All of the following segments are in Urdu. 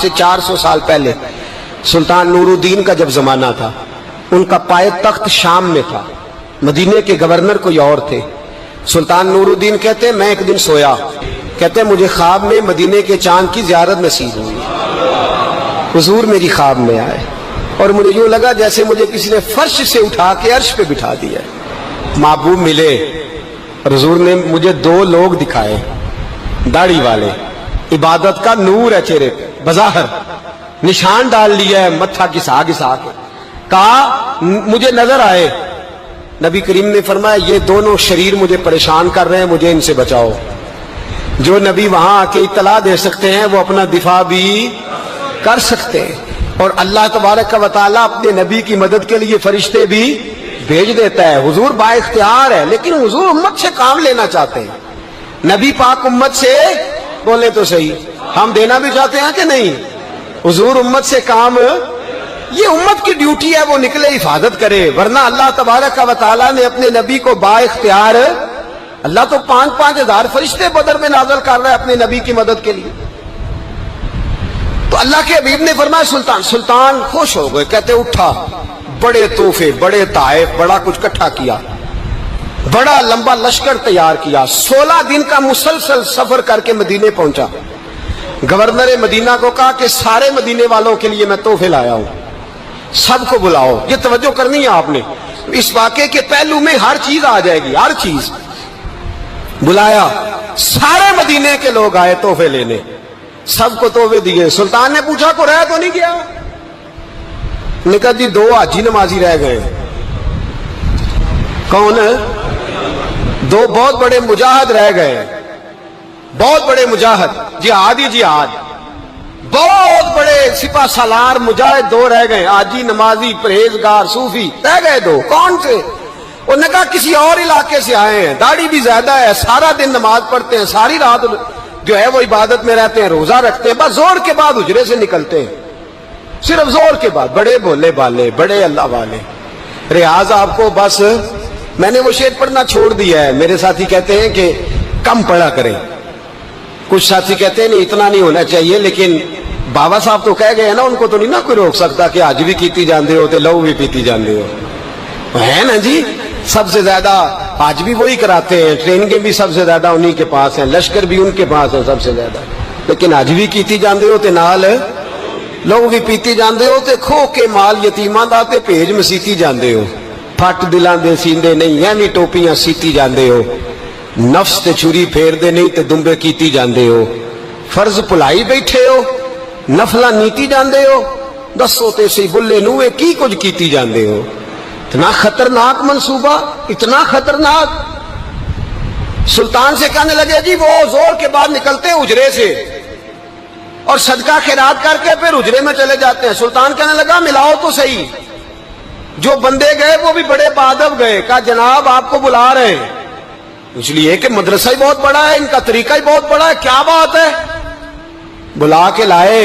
سے 400 سال پہلے سلطان نور الدین کا جب زمانہ تھا، ان کا پائے تخت شام میں تھا، مدینے کے گورنر کوئی اور تھے۔ سلطان نور الدین کہتے ہیں میں ایک دن سویا، کہتے ہیں مجھے خواب میں مدینے کے چاند کی زیارت نصیب ہوئی، حضور میری خواب میں آئے اور مجھے یوں لگا جیسے مجھے کسی نے فرش سے اٹھا کے عرش پہ بٹھا دیا۔ محبوب ملے اور حضور نے مجھے 2 لوگ دکھائے، داڑھی والے، عبادت کا نور ہے چہرے پہ، بظاہر نشان ڈال لیا ہے، متھا گھسا گھسا کے، کہا مجھے نظر آئے۔ نبی کریم نے فرمایا یہ دونوں شریر مجھے پریشان کر رہے ہیں، مجھے ان سے بچاؤ۔ جو نبی وہاں آ کے اطلاع دے سکتے ہیں وہ اپنا دفاع بھی کر سکتے ہیں، اور اللہ تبارک و تعالیٰ اپنے نبی کی مدد کے لیے فرشتے بھی بھیج دیتا ہے۔ حضور با اختیار ہے، لیکن حضور امت سے کام لینا چاہتے ہیں۔ نبی پاک امت سے بولے تو صحیح، ہم دینا بھی چاہتے ہیں کہ نہیں؟ حضور امت سے کام، یہ امت کی ڈیوٹی ہے، وہ نکلے حفاظت کرے، ورنہ اللہ تبارک و تعالیٰ نے اپنے نبی کو با اختیار، اللہ تو 5,000 ہزار فرشتے بدر میں نازل کر رہا ہے اپنے نبی کی مدد کے لیے۔ تو اللہ کے حبیب نے فرمایا سلطان خوش ہو گئے، کہتے اٹھا، بڑے تحفے، بڑے تحائف، بڑا کچھ اکٹھا کیا، بڑا لمبا لشکر تیار کیا، 16 دن کا مسلسل سفر کر کے مدینے پہنچا۔ گورنر مدینہ کو کہا کہ سارے مدینے والوں کے لیے میں تحفے لایا ہوں، سب کو بلاؤ۔ یہ توجہ کرنی ہے آپ نے، اس واقعے کے پہلو میں ہر چیز آ جائے گی، ہر چیز۔ بلایا، سارے مدینے کے لوگ آئے تحفے لینے، سب کو تحفے دیے۔ سلطان نے پوچھا کو رہ تو نہیں گیا؟ نے کہا جی 2 حاجی نمازی رہ گئے۔ کون؟ 2 بہت بڑے مجاہد رہ گئے، بہت بڑے مجاہد، جہاد ہی جہاد، بہت بڑے سپہ سالار مجاہد 2 رہ گئے، حاجی نمازی پرہیزگار صوفی رہ گئے 2۔ کون سے؟ انہوں نے کہا کسی اور علاقے سے آئے ہیں، داڑھی بھی زیادہ ہے، سارا دن نماز پڑھتے ہیں، ساری رات جو ہے وہ عبادت میں رہتے ہیں، روزہ رکھتے ہیں، بس زور کے بعد حجرے سے نکلتے ہیں، صرف زور کے بعد، بڑے بولے بالے، بڑے اللہ والے۔ ریاض آپ کو بس میں نے وہ شعر پڑھنا چھوڑ دیا ہے، میرے ساتھی کہتے ہیں کہ کم پڑھا کریں، کچھ ساتھی کہتے ہیں نہیں اتنا نہیں ہونا چاہیے، لیکن بابا صاحب تو کہہ گئے ہیں نا، ان کو تو نہیں نا کوئی روک سکتا کہ آج بھی کیتی جاندے ہو تے لو بھی پیتی جاندے ہو، ہے نا جی؟ سب سے زیادہ آج بھی وہی کراتے ہیں، ٹریننگیں بھی سب سے زیادہ انہی کے پاس ہیں، لشکر بھی ان کے پاس ہے سب سے زیادہ، لیکن آج بھی کیتی جاندے ہو تے نال لوگ بھی پیتی جاندے ہو تے کھو کے مال یتیماں دا تے بھیج مسیتی جاندے ہو، پھٹ دلاں دے سیندے نہیں ایویں ٹوپیاں سیتی جاندے ہو، نفس تے چھری پھیر دے نہیں تے دمبے کیتی جاندے ہو، فرض بھلائی بیٹھے ہو، نفلاں نیتی جاندے ہو، دسو تے سی بلے نوے کی کچھ کیتی جاندے ہو۔ اتنا خطرناک منصوبہ، اتنا خطرناک۔ سلطان سے کہنے لگے جی وہ زور کے بعد نکلتے ہیں حجرے سے اور صدقہ خیرات کر کے پھر حجرے میں چلے جاتے ہیں۔ سلطان کہنے لگا ملاؤ تو صحیح، جو بندے گئے وہ بھی بڑے بادب گئے، کہا جناب آپ کو بلا رہے ہیں، اس لیے کہ مدرسہ ہی بہت بڑا ہے، ان کا طریقہ ہی بہت بڑا ہے، کیا بات ہے؟ بلا کے لائے۔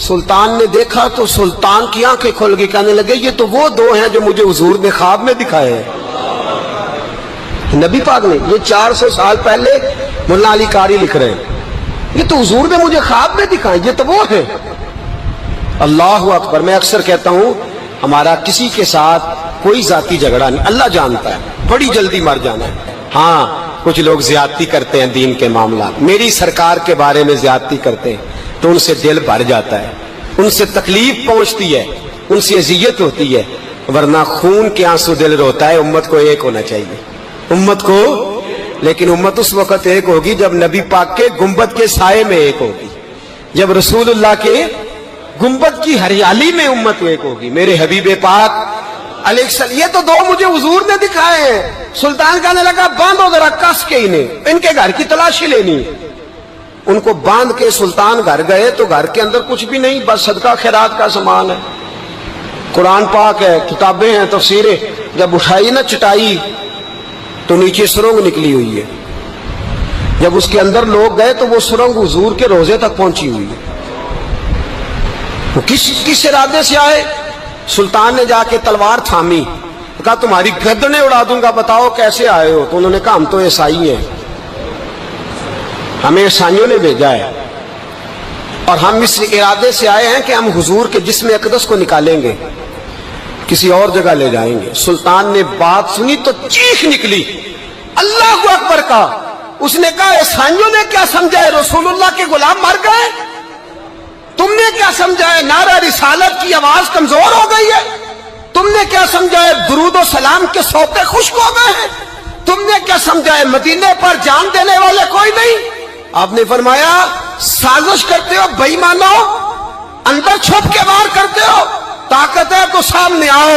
سلطان نے دیکھا تو سلطان کی آنکھیں کھل گئی، کہنے لگے یہ تو وہ 2 ہیں جو مجھے حضور نے خواب میں دکھائے ہیں۔ نبی پاک نے، یہ 400 سال پہلے مولانا علی قاری لکھ رہے ہیں، یہ تو حضور نے مجھے خواب میں دکھائے، یہ تو وہ ہے۔ اللہ اکبر۔ میں اکثر کہتا ہوں ہمارا کسی کے ساتھ کوئی ذاتی جھگڑا نہیں، اللہ جانتا ہے، بڑی جلدی مر جانا ہے۔ ہاں کچھ لوگ زیادتی کرتے ہیں دین کے معاملات، میری سرکار کے بارے میں زیادتی کرتے ہیں تو ان سے دل بھر جاتا ہے، ان سے تکلیف پہنچتی ہے، ان سے اذیت ہوتی ہے، ورنہ خون کے آنسو دل روتا ہے۔ امت کو ایک ہونا چاہیے، امت کو، لیکن امت اس وقت ایک ہوگی جب نبی پاک کے گنبد کے سائے میں ایک ہوگی، جب رسول اللہ کے گنبد کی ہریالی میں امت ایک ہوگی۔ میرے حبیب پاک علیہ السلام، یہ تو 2 مجھے حضور نے دکھائے ہیں۔ سلطان کہنے لگا باندھو ذرا کس کے انہیں، ان کے گھر کی تلاشی لینی۔ ان کو باندھ کے سلطان گھر گئے تو گھر کے اندر کچھ بھی نہیں، بس صدقہ خیرات کا سامان ہے، قرآن پاک ہے، کتابیں ہیں، تفسیریں۔ جب اٹھائی نا چٹائی تو نیچے سرنگ نکلی ہوئی ہے، جب اس کے اندر لوگ گئے تو وہ سرنگ حضور کے روزے تک پہنچی ہوئی ہے۔ وہ کس ارادے سے آئے؟ سلطان نے جا کے تلوار تھامی، کہا تمہاری گردنیں اڑا دوں گا، بتاؤ کیسے آئے ہو؟ تو انہوں نے کہا ہم تو عیسائی ہیں، ہمیں عیسائیوں نے بھیجا ہے۔ اور ہم اس ارادے سے آئے ہیں کہ ہم حضور کے جسم اقدس کو نکالیں گے، کسی اور جگہ لے جائیں گے۔ سلطان نے بات سنی تو چیخ نکلی، اللہ اکبر کا۔ اس نے کہا عیسائیوں نے کیا سمجھا ہے رسول اللہ کے غلام مر گئے؟ تم نے کیا سمجھا ہے نعرہ رسالت کی آواز کمزور ہو گئی ہے؟ تم نے کیا سمجھا ہے درود و سلام کے سوتے خشک ہو گئے ہیں؟ تم نے کیا سمجھا ہے مدینے پر جان دینے والے کوئی نہیں؟ آپ نے فرمایا سازش کرتے ہو بے ایمانو، اندر چھپ کے وار کرتے ہو، طاقت ہے تو سامنے آؤ۔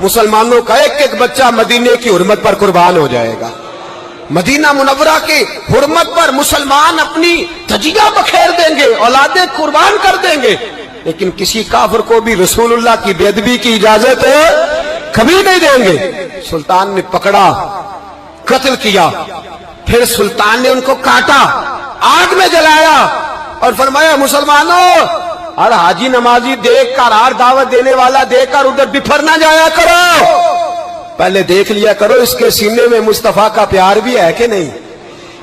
مسلمانوں کا ایک ایک بچہ مدینے کی حرمت پر قربان ہو جائے گا۔ مدینہ منورہ کی حرمت پر مسلمان اپنی تجیہ بکھیر دیں گے، اولادیں قربان کر دیں گے، لیکن کسی کافر کو بھی رسول اللہ کی بے ادبی کی اجازت کبھی نہیں دیں گے۔ سلطان نے پکڑا، قتل کیا، پھر سلطان نے ان کو کاٹا، آگ میں جلایا اور فرمایا مسلمانوں، ہر حاجی نمازی دیکھ کر، ہر دعوت دینے والا دیکھ کر ادھر بفر نہ جایا کرو، پہلے دیکھ لیا کرو اس کے سینے میں مصطفیٰ کا پیار بھی ہے کہ نہیں،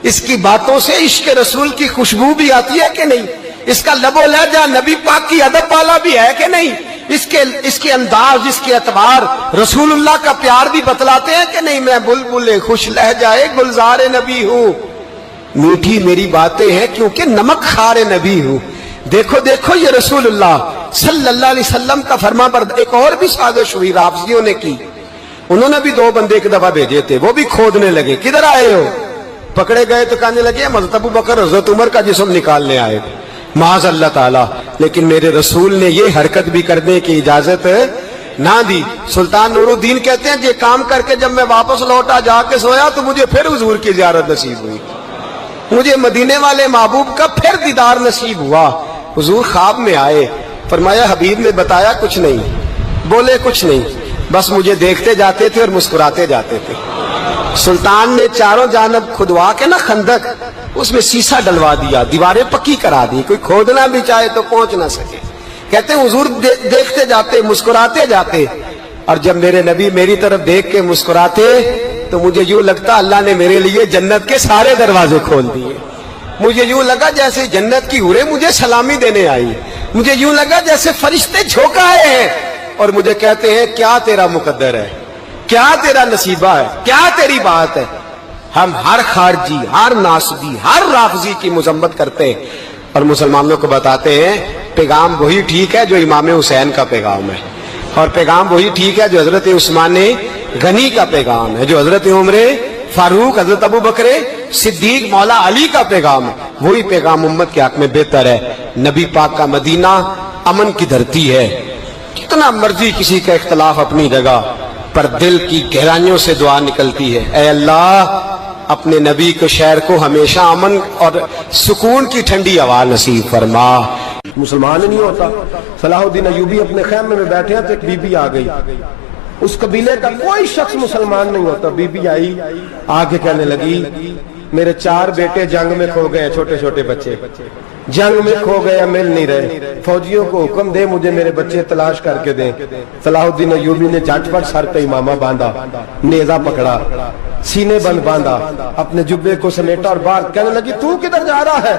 اس کی باتوں سے عشق رسول کی خوشبو بھی آتی ہے کہ نہیں، اس کا لب و لہجہ نبی پاک کی ادب والا بھی ہے کہ نہیں، اس کے انداز، اس کے اعتبار رسول اللہ کا پیار بھی بتلاتے ہیں کہ نہیں۔ میں بلبل خوش لہجہ گلزار نبی ہوں، میٹھی میری باتیں ہیں کیونکہ نمک خار نبی ہوں۔ دیکھو دیکھو یہ رسول اللہ صلی اللہ علیہ وسلم کا فرما بردار۔ ایک اور بھی سازش ہوئی رافضیوں نے کی، انہوں نے بھی 2 بندے ایک دفعہ بھیجے تھے، وہ بھی کھودنے لگے، کدھر آئے ہو؟ پکڑے گئے تو کہنے لگے حضرت ابو بکر حضرت عمر کا جسم نکالنے آئے، معاذ اللہ تعالی، لیکن میرے رسول نے یہ حرکت بھی کرنے کی اجازت نہ دی۔ سلطان نور الدین کہتے ہیں یہ کام کر کے جب میں واپس لوٹا، جا کے سویا تو مجھے پھر حضور کی زیارت نصیب ہوئی، مجھے مدینے والے محبوب کا پھر دیدار نصیب ہوا۔ حضور خواب میں آئے، فرمایا حبیب نے بتایا کچھ نہیں، بولے کچھ نہیں، بس مجھے دیکھتے جاتے تھے اور مسکراتے جاتے تھے۔ سلطان نے چاروں جانب کھدوا کے نا خندق، اس میں سیسا ڈلوا دیا، دیواریں پکی کرا دی، کوئی کھودنا بھی چاہے تو پہنچ نہ سکے۔ کہتے ہیں حضور دیکھتے جاتے، مسکراتے جاتے، اور جب میرے نبی میری طرف دیکھ کے مسکراتے تو مجھے یوں لگتا اللہ نے میرے لیے جنت کے سارے دروازے کھول دیے۔ مجھے یوں لگا جیسے جنت کی حوریں مجھے سلامی دینے آئی، مجھے یوں لگا جیسے فرشتے جھونک آئے ہیں اور مجھے کہتے ہیں کیا تیرا مقدر ہے، کیا تیرا نصیبہ ہے، کیا تیری بات ہے۔ ہم ہر خارجی، ہر ناسبی، ہر رافضی کی مذمت کرتے ہیں اور مسلمانوں کو بتاتے ہیں پیغام وہی ٹھیک ہے جو امام حسین کا پیغام ہے، اور پیغام وہی ٹھیک ہے جو حضرت عثمان غنی کا پیغام ہے، جو حضرت عمر فاروق، حضرت ابو بکر صدیق، مولا علی کا پیغام ہے، وہی پیغام امت کے حق میں بہتر ہے۔ نبی پاک کا مدینہ امن کی دھرتی ہے، کتنا مرضی کسی کا اختلاف اپنی جگہ، پر دل کی گہرائیوں سے دعا نکلتی ہے، اے اللہ اپنے نبی کے شہر کو ہمیشہ امن اور سکون کی ٹھنڈی ہوا نصیب فرما۔ مسلمان ہی نہیں ہوتا۔ صلاح الدین ایوبی اپنے خیمے میں بیٹھے ہیں تو ایک بی بی آ گئی، اس قبیلے کا کوئی شخص مسلمان نہیں ہوتا۔ بی بی آئی، آگے کہنے لگی میرے 4 بیٹے جنگ میں کھو گئے، چھوٹے چھوٹے بچے جنگ میں کھو گئے، مل نہیں رہے، فوجیوں کو حکم دے مجھے میرے بچے تلاش کر کے دیں۔ صلاح الدین ایوبی نے جھٹ پٹ سر پہ امامہ باندھا، نیزہ پکڑا، سینے بند باندھا، اپنے جبے کو سمیٹا اور باہر کہنے لگی تو کدھر جا رہا ہے؟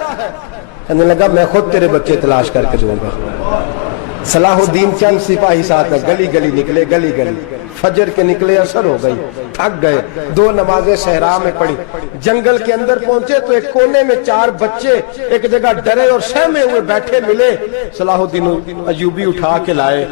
کہنے لگا میں خود تیرے بچے تلاش کر کے دوں گا۔ صلاح الدین چند سپاہی ساتھ گلی گلی نکلے، گلی گلی فجر کے نکلے، اثر ہو گئی، تھک گئے، 2 نمازیں صحرا میں پڑھی، جنگل کے اندر پہنچے تو ایک کونے میں 4 بچے ایک جگہ ڈرے اور سہمے ہوئے بیٹھے ملے۔ صلاح الدین ایوبی اٹھا کے لائے،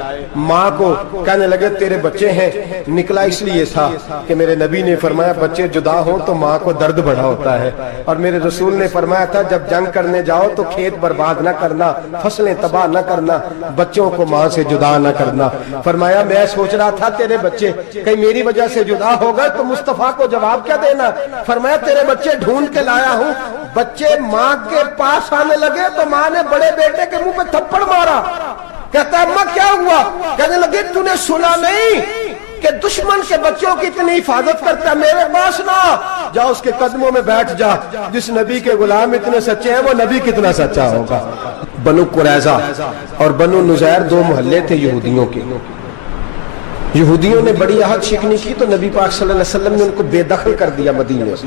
ماں کو کہنے لگے تیرے بچے ہیں۔ نکلا اس لیے تھا کہ میرے نبی نے فرمایا بچے جدا ہوں تو ماں کو درد بڑا ہوتا ہے، اور میرے رسول نے فرمایا تھا جب جنگ کرنے جاؤ تو کھیت برباد نہ کرنا، فصلیں تباہ نہ کرنا، بچوں کو ماں سے جدا نہ کرنا۔ فرمایا میں سوچ رہا تھا تیرے بچے کہیں میری وجہ سے جدا ہو گئے تو مصطفیٰ کو جواب کیا دینا؟ فرمایا تیرے بچے ڈھونڈ کے لایا ہوں۔ بچے ماں کے پاس آنے لگے تو ماں نے بڑے بیٹے کے منہ پہ تھپڑ مارا، کہتا ہے اماں کیا ہوا؟ کہنے لگے تو نے سنا نہیں کہ دشمن کے بچوں کی اتنی حفاظت کرتا ہے، میرے پاس نہ جا، اس کے قدموں میں بیٹھ جا، جس نبی کے غلام اتنے سچے ہیں وہ نبی کتنا سچا ہوگا۔ بنو قریظہ اور بنو نذیر 2 محلے تھے یہودیوں کے۔ یہودیوں نے بڑی عہد شکنی کی تو نبی پاک صلی اللہ علیہ وسلم نے ان کو بے دخل کر دیا مدینے سے۔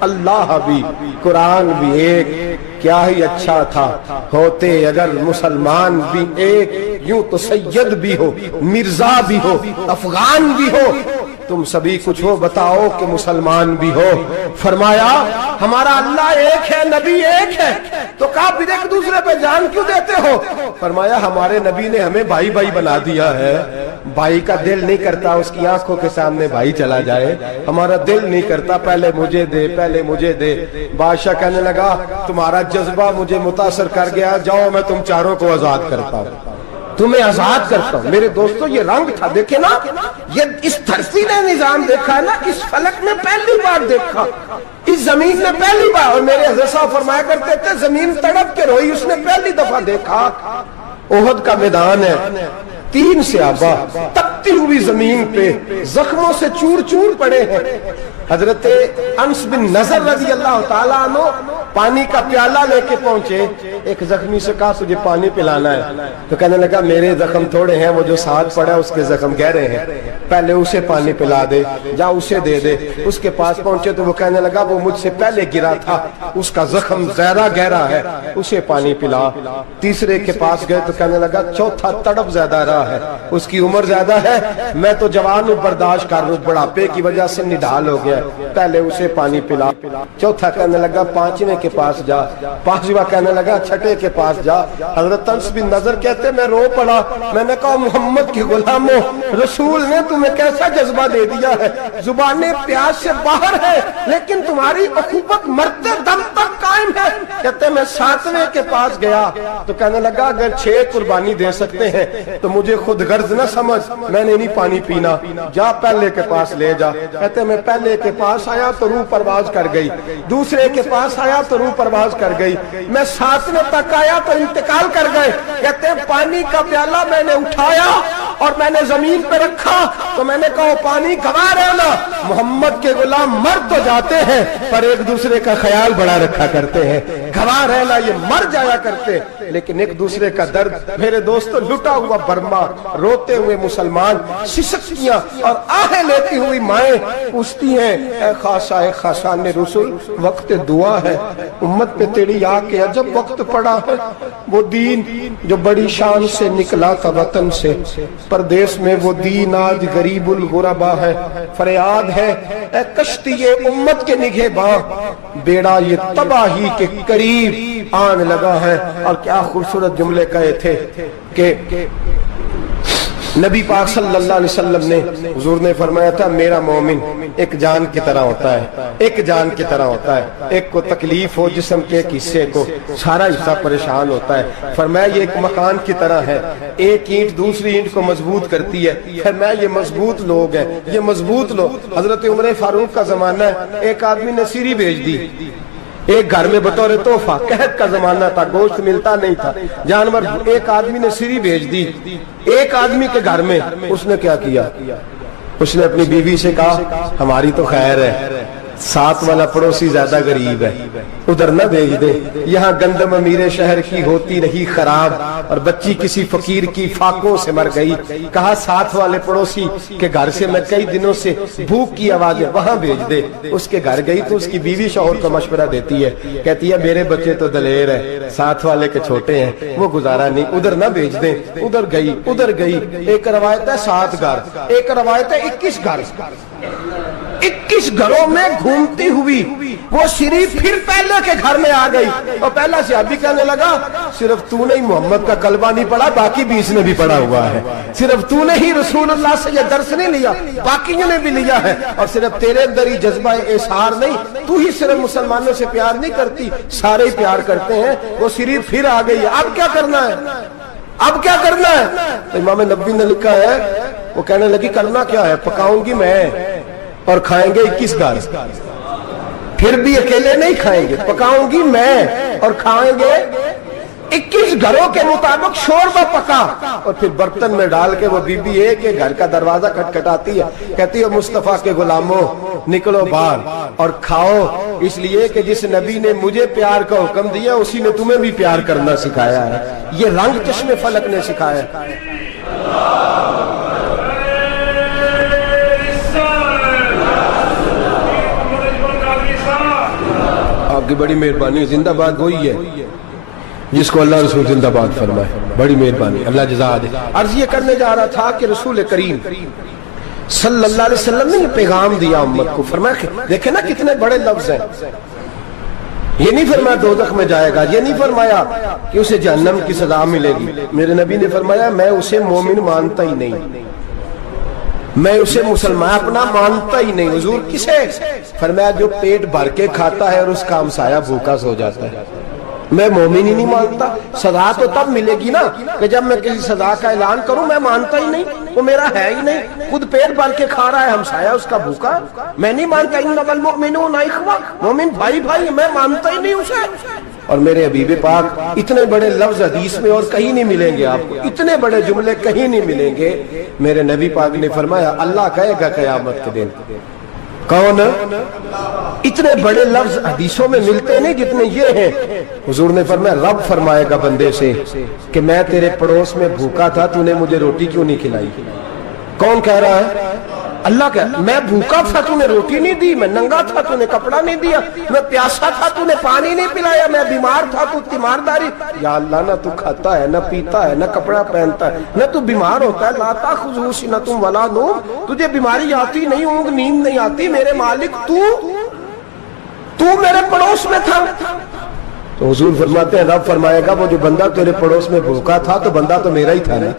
اللہ بھی قرآن بھی ایک، کیا ہی اچھا تھا ہوتے اگر مسلمان بھی ایک، یوں تو سید بھی ہو، مرزا بھی ہو، افغان بھی ہو، تم سبھی کچھ ہو بتاؤ کہ مسلمان بھی ہو۔ فرمایا ہمارا اللہ ایک ہے، نبی ایک ہے، تو کہا پھر ایک دوسرے پہ جان کیوں دیتے ہو؟ فرمایا ہمارے نبی نے ہمیں بھائی بھائی بنا دیا ہے، بھائی کا دل نہیں کرتا اس کی آنکھوں کے سامنے بھائی چلا جائے، ہمارا دل نہیں کرتا پہلے مجھے دے پہلے مجھے دے۔ بادشاہ کہنے لگا تمہارا جذبہ مجھے متاثر کر گیا، جاؤ میں تم چاروں کو آزاد کرتا ہوں، تمہیں آزاد کرتا ہوں۔ میرے دوستو یہ رنگ تھا، دیکھیں نا، یہ اس دھرتی نے نظام دیکھا ہے نا، اس فلک میں پہلی بار دیکھا، اس زمین نے پہلی بار، اور میرے حضرت صاحب فرمایا کرتے تھے زمین تڑپ کے روئی، اس نے پہلی دفعہ دیکھا۔ احد کا میدان ہے، 3 صحابہ تپتی ہوئی زمین پہ زخموں سے چور چور پڑے ہیں۔ حضرت انس بن نضر رضی اللہ تعالیٰ عنہ پانی کا پیالہ لے کے پہنچے، ایک زخمی سے کہا تجھے پانی پلانا ہے، تو کہنے لگا میرے زخم تھوڑے ہیں، وہ جو ساتھ پڑا ہے اس کے زخم گہرے ہیں، پہلے اسے پانی پلا دے، جا اسے دے دے۔ اس کے پاس پہنچے تو وہ کہنے لگا وہ مجھ سے پہلے گرا تھا، اس کا زخم زیادہ گہرا ہے، اسے پانی پلا۔ تیسرے کے پاس گئے تو کہنے لگا چوتھا تڑپ زیادہ رہا ہے، اس کی عمر زیادہ ہے، میں تو جوان ہوں برداشت کر لوں، بڑھاپے کی وجہ سے نڈھال ہو گیا، پہلے اسے پانی پلا۔ چوتھا کہنے لگا 5ویں کے پاس جا، 5واں کہنے لگا 6 کے پاس جا۔ حضرت انس بن نضر کہتے میں رو پڑا، میں نے کہا محمد کے غلاموں، رسول نے تمہیں کیسا جذبہ دے دیا ہے، زبانیں پیاس سے باہر ہے لیکن تمہاری اخوت مرتے دم تک قائم ہے۔ کہتے میں 7ویں کے پاس گیا تو کہنے لگا اگر 6 قربانی دے سکتے ہیں تو مجھے خود غرض نہ سمجھ، میں نے نہیں پانی پینا، جا پہلے کے پاس لے جا۔ کہتے میں پہلے کے پاس آیا تو روح پرواز کر گئی، دوسرے کے پاس آیا تو روح پرواز کر گئی، میں 7ویں تک آیا تو انتقال کر گئے۔ کہتے ہیں پانی کا پیالہ میں نے اٹھایا اور میں نے زمین پہ رکھا تو میں نے کہا پانی گوا رہنا، محمد کے غلام مر تو جاتے ہیں پر ایک دوسرے کا خیال بڑا رکھا کرتے ہیں، گوا رہنا یہ مر جایا کرتے لیکن ایک دوسرے کا درد۔ میرے دوستو لٹا ہوا برما، روتے ہوئے مسلمان، سسکیاں اور آہیں لیتی ہوئی مائیں پوچھتی ہیں اے خاصا اے خاصان رسول وقت دعا ہے، امت پہ تیری آ کے عجب وقت پڑا ہے، وہ دین جو بڑی شان سے نکلا تھا وطن سے، پردیس میں وہ دین آج غریب الغربا ہے، فریاد ہے اے کشتی امت کے نگہباں، بیڑا یہ تباہی کے قریب آن لگا ہے۔ اور کیا خوبصورت جملے کہے تھے کہ نبی پاک صلی اللہ علیہ وسلم نے، حضور نے فرمایا تھا میرا مومن ایک جان کی طرح ہوتا ہے، ایک جان کی طرح ہوتا ہے، ایک کو تکلیف ہو جسم کے ایک حصے کو سارا حصہ پریشان ہوتا ہے، فرمایا یہ ایک مکان کی طرح ہے، ایک اینٹ دوسری اینٹ کو مضبوط کرتی ہے، فرمایا یہ مضبوط لوگ ہیں، یہ مضبوط لوگ۔ حضرت عمر فاروق کا زمانہ ہے، ایک آدمی نے سیری بھیج دی ایک گھر میں بطور تحفہ، قحط کا زمانہ تھا، گوشت ملتا نہیں تھا، جانور، ایک آدمی نے سیری بھیج دی ایک آدمی کے گھر میں، اس نے کیا کیا، اس نے اپنی بیوی سے کہا ہماری تو خیر ہے، ساتھ والا پڑوسی زیادہ غریب ہے، ادھر نہ بھیج دے، یہاں گندم امیر شہر کی ہوتی رہی خراب اور بچی کسی فقیر کی فاقوں سے مر گئی، کہا ساتھ والے پڑوسی کے گھر سے میں کئی دنوں سے بھوک کی آوازیں وہاں بھیج دے۔ اس کے گھر گئی تو اس کی بیوی شوہر کو مشورہ دیتی ہے، کہتی ہے میرے بچے تو دلیر ہیں، ساتھ والے کے چھوٹے ہیں، وہ گزارا نہیں، ادھر نہ بھیج دیں۔ ادھر گئی، ایک روایت ہے 7 گھر، ایک روایت ہے 21 گھر، 21 گھروں میں گھومتی ہوئی وہ سری پھر پہلے کے گھر میں آ گئی، اور پہلا صحابی کہنے لگا صرف تو نے ہی محمد کا کلمہ نہیں پڑھا، باقی 20 نے بھی پڑھا ہوا ہے، صرف تو نے ہی رسول اللہ سے یہ درس نہیں لیا، باقیوں نے بھی لیا ہے، اور صرف تیرے اندر ہی جذبہ اظہار نہیں، تو ہی صرف مسلمانوں سے پیار نہیں کرتی، سارے ہی پیار کرتے ہیں۔ وہ سری پھر آ گئی، اب کیا کرنا ہے، اب کیا کرنا ہے؟ امام نبوی نے لکھا ہے، وہ کہنے لگی کرنا کیا ہے، پکاؤں گی میں اور کھائیں گے 21 گھر، پھر بھی اکیلے نہیں کھائیں گے، پکاؤں گی میں اور کھائیں گے 21 گھروں کے مطابق شوربہ پکا، اور پھر برتن میں ڈال کے وہ بی بی ایک ایک گھر کا دروازہ کھٹکھٹاتی ہے، کہتی ہے مصطفیٰ کے غلاموں نکلو باہر اور کھاؤ، اس لیے کہ جس نبی نے مجھے پیار کا حکم دیا اسی نے تمہیں بھی پیار کرنا سکھایا ہے، یہ رنگ چشم فلک نے سکھایا ہے۔ آپ کی بڑی مہربانی, زندہ باد وہی ہے جس کو اللہ رسول زندہ باد فرمائے, بڑی مہربانی, اللہ جزا دے. عرض یہ کرنے جا رہا تھا کہ رسول کریم صلی اللہ علیہ وسلم نے یہ پیغام دیا امت کو. فرمایا دیکھیں نا کتنے بڑے لفظ ہیں. یہ نہیں فرمایا دوزخ میں جائے گا, یہ نہیں فرمایا کہ اسے جہنم کی سزا ملے گی. میرے نبی نے فرمایا میں اسے مومن مانتا ہی نہیں, میں اسے مسلمان اپنا مانتا ہی نہیں. حضور کسے؟ فرمایا جو پیٹ بھر کے کھاتا ہے اور اس کا ہمسایہ بھوکا سو جاتا ہے. میں مومن ہی نہیں مانتا. سزا تو تب ملے گی نا کہ جب میں کسی سزا کا اعلان کروں. میں مانتا ہی نہیں, وہ میرا ہے ہی نہیں. خود پیٹ بھر کے کھا رہا ہے, ہمسایہ اس کا بھوکا. میں نہیں مانتا انما المؤمنون اخوہ, مومن بھائی بھائی, میں مانتا ہی نہیں اسے. اور میرے حبیب پاک اتنے بڑے لفظ حدیث میں اور کہیں نہیں ملیں گے آپ کو, اتنے بڑے جملے کہیں نہیں ملیں گے. میرے نبی پاک نے فرمایا اللہ کہے گا قیامت کے دن, کون؟ اتنے بڑے لفظ حدیثوں میں ملتے نہیں جتنے یہ ہیں. حضور نے فرمایا رب فرمائے گا بندے سے کہ میں تیرے پڑوس میں بھوکا تھا, تو نے مجھے روٹی کیوں نہیں کھلائی؟ کون کہہ رہا ہے؟ اللہ کہہ, میں بھوکا تھا تو نے روٹی نہیں دی, میں ننگا تھا تو نے کپڑا نہیں دیا, میں پیاسا تھا تو نے پانی نہیں پلایا, میں بیمار تھا تو تیمارداری. یا اللہ نہ تو کھاتا ہے, نہ پیتا ہے, نہ کپڑا پہنتا ہے, نہ تو بیمار ہوتا ہے. لا تاخذہ سنۃ ولا نوم, تجھے بیماری آتی نہیں, اونگ نیند نہیں آتی. میرے مالک تو میرے پڑوس میں تھا. تو حضور فرماتے ہیں رب فرمائے گا وہ جو بندہ تیرے پڑوس میں بھوکا تھا تو بندہ تو میرا ہی تھا نا,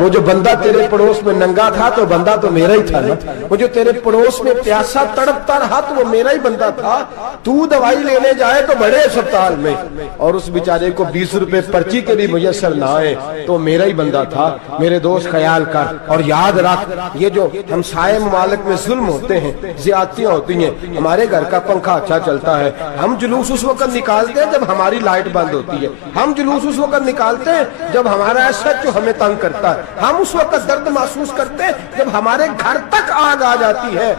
وہ جو بندہ تیرے پڑوس میں ننگا تھا تو بندہ تو میرا ہی تھا نا, وہ جو تیرے پڑوس میں پیاسا تڑپتا رہا تو وہ میرا ہی بندہ تھا. تو دوائی لینے جائے تو بڑے اسپتال میں اور اس بیچارے کو 20 روپے پرچی کے بھی میسر نہ آئے تو میرا ہی بندہ تھا. میرے دوست خیال کر اور یاد رکھ, یہ جو ہمسائے ممالک میں ظلم ہوتے ہیں, زیادتیاں ہوتی ہیں. ہمارے گھر کا پنکھا اچھا چلتا ہے, ہم جلوس اس وقت نکالتے ہیں جب ہماری لائٹ بند ہوتی ہے. ہم جلوس اس وقت نکالتے ہیں جب ہمارا ایسا جو ہمیں تنگ کرتا ہے. ہم اس وقت درد محسوس کرتے ہیں جب ہمارے گھر تک آگ آ جاتی ہے.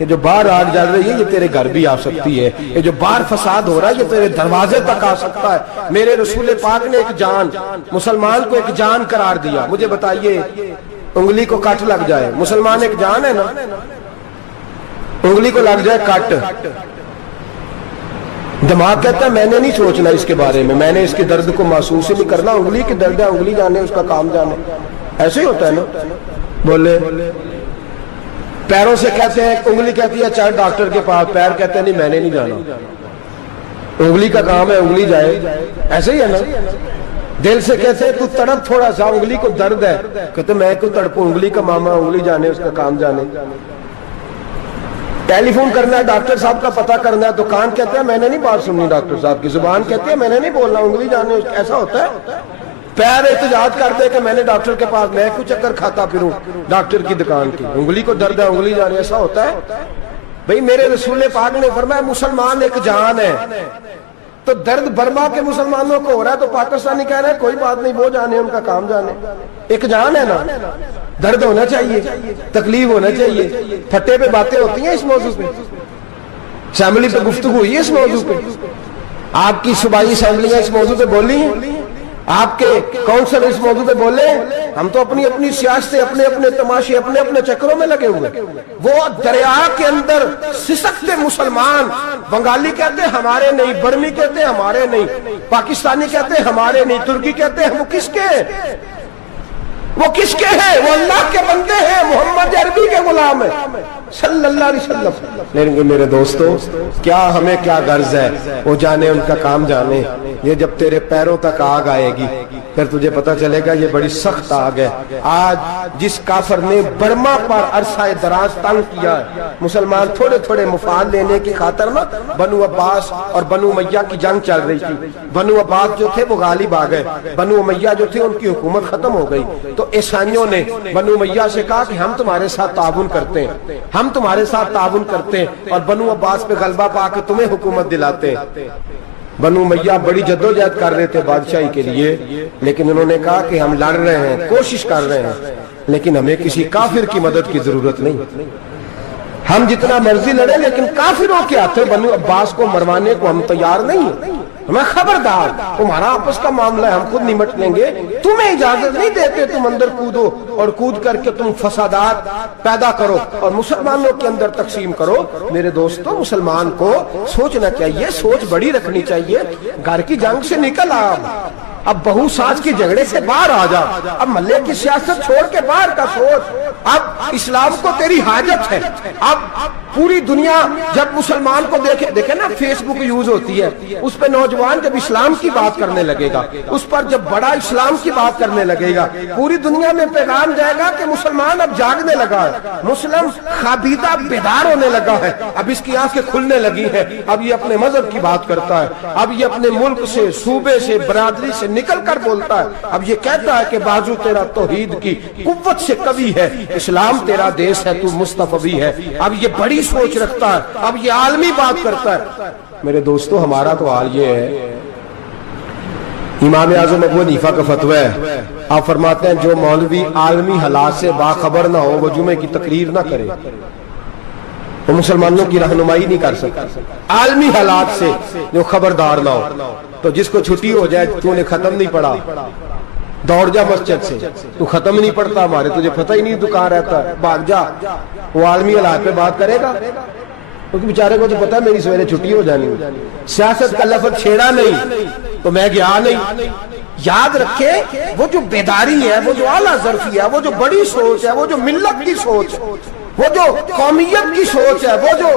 یہ جو باہر آگ جل رہی ہے یہ تیرے گھر بھی آ سکتی ہے, یہ جو باہر فساد ہو رہا ہے یہ تیرے دروازے تک آ سکتا ہے. میرے رسول پاک نے ایک جان, مسلمان کو ایک جان قرار دیا. مجھے بتائیے انگلی کو کٹ لگ جائے, مسلمان ایک جان ہے نا, انگلی کو لگ جائے کٹ, دماغ کہتا ہے میں نے نہیں سوچنا اس کے بارے میں نے اس کے درد کو محسوس ہی نہیں کرنا. انگلی کی درد ہے, انگلی جانے, اس کا کام جانے. ایسے ہی ہوتا ہے نا. بولے پیروں سے کہتے ہیں, انگلی کہتی ہے چل ڈاکٹر کے پاس, پیر کہتے ہیں نہیں میں نے نہیں جانا, انگلی کا کام ہے انگلی جائے. ایسے ہی ہے نا. دل سے کہتے ہیں تو تڑپ تھوڑا سا, انگلی کو درد ہے, کہتے میں کو تڑپوں, انگلی کا ماما, انگلی جانے, اس کا کام جانے. ٹیلی فون کرنا ہے, ڈاکٹر صاحب کا پتہ کرنا ہے, تو کان کہتے ہیں میں نے نہیں بات سننی ڈاکٹر صاحب کی, زبان کہتے ہیں میں نے نہیں بولنا, انگلی جانے. ایسا ہوتا ہے. پیر احتجاج کرتے کہ میں نے ڈاکٹر کے پاس, میں کچھ چکر کھاتا پھروں ڈاکٹر کی دکان کی, انگلی کو درد ہے انگلی جانے. ایسا ہوتا ہے بھئی. میرے رسول پاک نے فرمایا مسلمان ایک جان ہے. تو درد برما کے مسلمانوں کو ہو رہا ہے تو پاکستانی کہہ رہے ہیں کوئی بات نہیں, وہ جانے, ان کا کام جانے. ایک جان ہے نا. درد ہونا چاہیے, تکلیف ہونا چاہیے. پھٹے پہ باتیں ہوتی ہیں اس موضوع پہ, اسمبلی پہ گفتگو ہوئی ہے اس موضوع پہ, آپ کی صوبائی اسمبلیاں اس موضوع پہ بولی ہیں, آپ کے کونسل اس موضوع پہ بولے. ہم تو اپنی اپنی سیاستیں, اپنے اپنے تماشے, اپنے اپنے چکروں میں لگے ہوئے. وہ دریا کے اندر سسکتے مسلمان, بنگالی کہتے ہیں ہمارے نہیں, برمی کہتے ہیں ہمارے نہیں, پاکستانی کہتے ہیں ہمارے نہیں, ترکی کہتے ہیں. وہ کس کے ہیں؟ وہ کس کے ہیں؟ وہ اللہ کے بندے ہیں, محمد عربی کے غلام ہیں صلی اللہ علیہ وسلم. لیکن میرے دوستو کیا ہمیں کیا غرض ہے, وہ جانے ان کا کام جانے. یہ جب تیرے پیروں تک آگ آئے گی پھر تجھے پتا چلے گا یہ بڑی سخت آگ ہے. آج جس کافر نے برما پر عرصہ دراز تنگ کیا ہے, مسلمان تھوڑے تھوڑے مفاد لینے کی خاطر نا, بنو عباس اور بنو امیہ کی جنگ چل رہی تھی. بنو عباس جو تھے وہ غالب آ گئے, بنو امیہ جو تھے ان کی حکومت ختم ہو گئی. تو عیسائیوں نے بنو امیہ سے کہا کہ ہم تمہارے ساتھ تعاون کرتے ہیں, ہم تمہارے ساتھ تعاون کرتے ہیں اور بنو عباس پہ غلبہ پا کے تمہیں حکومت دلاتے ہیں. بنو امیہ بڑی جدوجہد کر رہے تھے بادشاہی کے لیے, لیکن انہوں نے کہا کہ ہم لڑ رہے ہیں, کوشش کر رہے ہیں, لیکن ہمیں کسی کافر کی مدد کی ضرورت نہیں, ہم جتنا مرضی لڑیں لیکن کافروں کے ہاتھوں بنو عباس کو مروانے کو ہم تیار نہیں ہیں. ہمیں خبردار, تمہارا آپس کا معاملہ ہے, ہم خود نمٹ لیں گے, تمہیں اجازت نہیں دیتے تم اندر کودو اور کود کر کے تم فسادات پیدا کرو اور مسلمانوں کے اندر تقسیم کرو. میرے دوستو, مسلمان کو سوچنا چاہیے, سوچ بڑی رکھنی چاہیے. گھر کی جنگ سے نکل آ, اب بہو ساز کے جھگڑے سے باہر آ جا, اب محلے کی سیاست چھوڑ کے باہر کا سوچ. اب اسلام کو تیری حاجت ہے. اب پوری دنیا جب مسلمان کو دیکھے نا, فیس بک یوز ہوتی ہے, اس پہ نوجوان جب اسلام کی بات کرنے لگے گا, اس پر جب بڑا اسلام کی بات کرنے لگے گا, پوری دنیا میں پیغام جائے گا کہ مسلمان اب جاگنے لگا ہے, مسلم خوابیدہ بیدار ہونے لگا ہے, اب اس کی آنکھیں کھلنے لگی ہیں, اب یہ اپنے مذہب کی بات کرتا ہے, اب یہ اپنے ملک سے, صوبے سے, برادری سے نکل کر بولتا ہے, اب یہ کہتا ہے کہ بازو تیرا توحید کی قوت سے قوی ہے, اسلام تیرا دیس ہے, تو مصطفی ہے. اب یہ بڑی سوچ رکھتا ہے, اب یہ عالمی بات کرتا ہے. میرے دوستو, ہمارا تو حال یہ ہے, امام اعظم ابو حنیفہ کا فتویٰ ہے, آپ فرماتے ہیں جو مولوی عالمی حالات سے باخبر نہ ہو وہ جمعے کی تقریر نہ کرے, وہ مسلمانوں کی رہنمائی نہیں کر سکتا. عالمی حالات سے جو خبردار نہ ہو, تو جس کو چھٹی ہو جائے, تو نے ختم نہیں پڑھا, دوڑ جا مسجد سے, تو ختم نہیں پڑھتا ہمارے, تجھے پتہ ہی نہیں دکان رہتا ہے, بھاگ جا. وہ عالمی حالات پہ بات کرے گا, کیونکہ بیچارے کو تو پتہ ہے میری سویرے چھٹی ہو جانی. سیاست کا لفظ چھیڑا نہیں تو میں گیا نہیں. یاد رکھے, وہ جو بیداری ہے, وہ جو اعلیٰ ظرفی ہے, وہ جو بڑی سوچ ہے, وہ جو ملت کی سوچ ہے, وہ جو قومیت کی سوچ ہے, وہ جو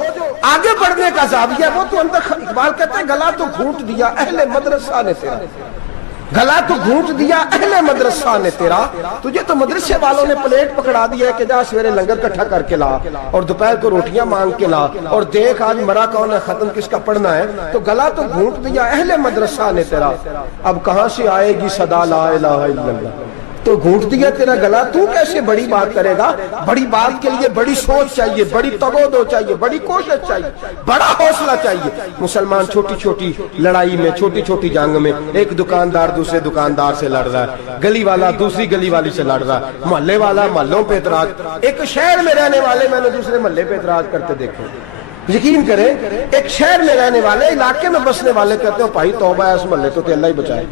آگے بڑھنے کا زاویہ ہے, وہ تو اندر. اقبال کہتا ہے گلا تو گھونٹ دیا اہل مدرسہ نے تیرا, گلا تو گھونٹ دیا اہل مدرسہ نے تیرا, تجھے تو مدرسے والوں نے پلیٹ پکڑا دیا ہے کہ جا سویرے لنگر کٹھا کر کے لا اور دوپہر کو روٹیاں مانگ کے لا, اور دیکھ آج مرا کون ہے, ختم کس کا پڑھنا ہے. تو گلا تو گھونٹ دیا اہل مدرسہ نے تیرا, اب کہاں سے آئے گی صدا لا الہ الا اللہ. تو گھونٹ دیا تیرا گلا, تو کیسے بڑی بات کرے گا؟ بڑی بات کے لیے بڑی سوچ چاہیے, بڑی تگودو چاہیے, بڑی کوشش چاہیے, بڑا حوصلہ چاہیے. مسلمان چھوٹی چھوٹی لڑائی میں, چھوٹی چھوٹی جنگ میں, ایک دکاندار دوسرے دکاندار سے لڑ رہا ہے, گلی والا دوسری گلی والی سے لڑ رہا ہے, محلے والا محلوں پہ اعتراض. ایک شہر میں رہنے والے میں نے دوسرے محلے پہ اعتراض کرتے دیکھے. یقین کریں, ایک شہر میں رہنے والے, علاقے میں بسنے والے کہتے ہیں بھائی توبہ ہے, اس محلے تو اللہ ہی بچائے.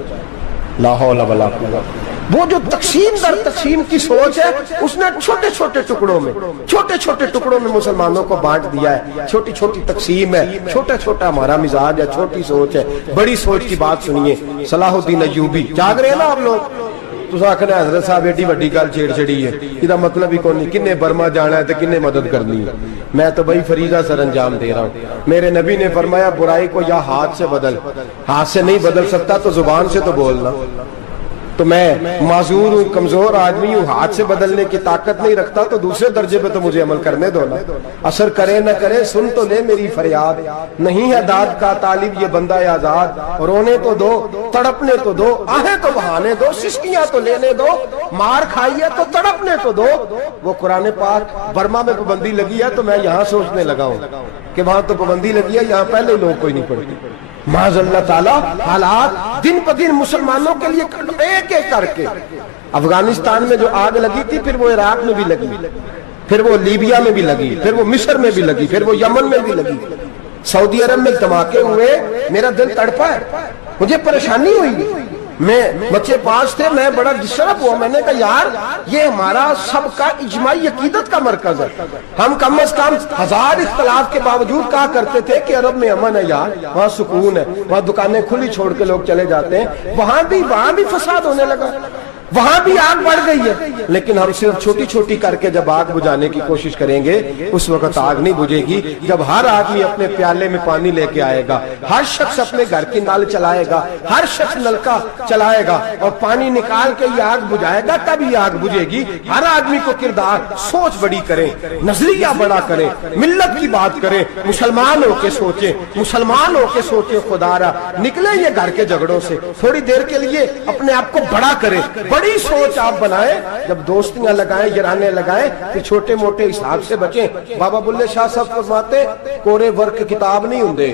لا حول ولا قوت. وہ جو تقسیم در تقسیم کی سوچ ہے, اس نے چھوٹے چھوٹے ٹکڑوں میں مسلمانوں کو بانٹ دیا ہے. چھوٹی چھوٹی تقسیم ہے, چھوٹا چھوٹا ہمارا مزاج ہے, چھوٹی سوچ ہے. بڑی سوچ کی بات سنیے. صلاح الدین ایوبی, جاگ رہے ہیں نا آپ لوگ, تو آخر حضرت صاحب ایڈی وڈی گل چھیڑ چھڑی ہے, یہ مطلب ہی کون نہیں, کنے برما جانا ہے تو کنے مدد کرنی ہے. میں تو بھائی فریضہ سر انجام دے رہا ہوں. میرے نبی نے فرمایا برائی کو یا ہاتھ سے بدل, ہاتھ سے نہیں بدل سکتا تو زبان سے تو بولنا. تو میں معذور ہوں, کمزور آدمی ہوں, ہاتھ سے بدلنے کی طاقت نہیں رکھتا, تو دوسرے درجے پہ تو مجھے عمل کرنے دو نا. اثر کرے نہ کرے سن تو لے میری فریاد, نہیں ہے داد کا طالب یہ بندہ آزاد. رونے تو دو, تڑپنے تو دو, آہیں تو بہانے دو, سسکیاں تو لینے دو, مار کھائیے تو تڑپنے تو دو. وہ قرآن پاک, برما میں پابندی لگی ہے تو میں یہاں سوچنے لگا ہوں کہ وہاں تو پابندی لگی ہے, یہاں پہلے لوگ کوئی نہیں پڑھتی. معاذ اللہ تعالیٰ حالات دن پہ دن مسلمانوں کے لیے ایک ایک کر کے. افغانستان میں جو آگ لگی تھی, پھر وہ عراق میں بھی لگی, پھر وہ لیبیا میں بھی لگی, پھر وہ مصر میں بھی لگی, پھر وہ یمن میں بھی لگی, سعودی عرب میں دھماکے ہوئے. میرا دل تڑپا ہے, مجھے پریشانی ہوئی. میں بچے 5 تھے, میں بڑا ڈسٹرب ہوا. میں نے کہا یار یہ ہمارا سب کا اجماعی عقیدت کا مرکز ہے. ہم کم از کم 1000 اختلاف کے باوجود کہا کرتے تھے کہ عرب میں امن ہے یار, وہاں سکون ہے, وہاں دکانیں کھلی چھوڑ کے لوگ چلے جاتے ہیں. وہاں بھی فساد ہونے لگا, وہاں بھی آگ بڑھ گئی ہے. لیکن ہم صرف چھوٹی چھوٹی کر کے جب آگ بجھانے کی کوشش کریں گے, اس وقت آگ نہیں بجھے گی. جب ہر آدمی اپنے پیالے میں پانی لے کے آئے گا, ہر شخص اپنے گھر کی نل چلائے گا, ہر شخص نلکا چلائے گا اور پانی نکال کے یہ آگ بجھائے گا, تب یہ آگ بجھے گی. ہر آدمی کو کردار, سوچ بڑی کریں, نظریہ بڑا کریں, ملت کی بات کریں, مسلمان ہو کے سوچیں, مسلمان ہو کے سوچیں. خدا را نکلیں یہ گھر کے جھگڑوں سے, تھوڑی دیر کے لیے اپنے آپ کو بڑا کریں, بڑی سوچ آپ بنائیں. جب دوستیاں لگائیں, یارانے لگائیں, پھر چھوٹے موٹے حساب سے بچیں. بابا بلے شاہ صاحب فرماتے کورے ورک کتاب نہیں ہوندے,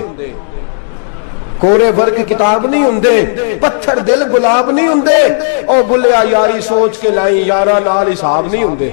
ਕੋਰੇ ਵਰਗ ਕਿਤਾਬ ਨਹੀਂ ਹੁੰਦੇ, ਪੱਥਰ ਦਿਲ ਗੁਲਾਬ ਨਹੀਂ ਹੁੰਦੇ। ਉਹ ਬੁੱਲਿਆ ਯਾਰੀ ਸੋਚ ਕੇ ਲਾਈ, ਯਾਰਾਂ ਨਾਲ ਹਿਸਾਬ ਨਹੀਂ ਹੁੰਦੇ।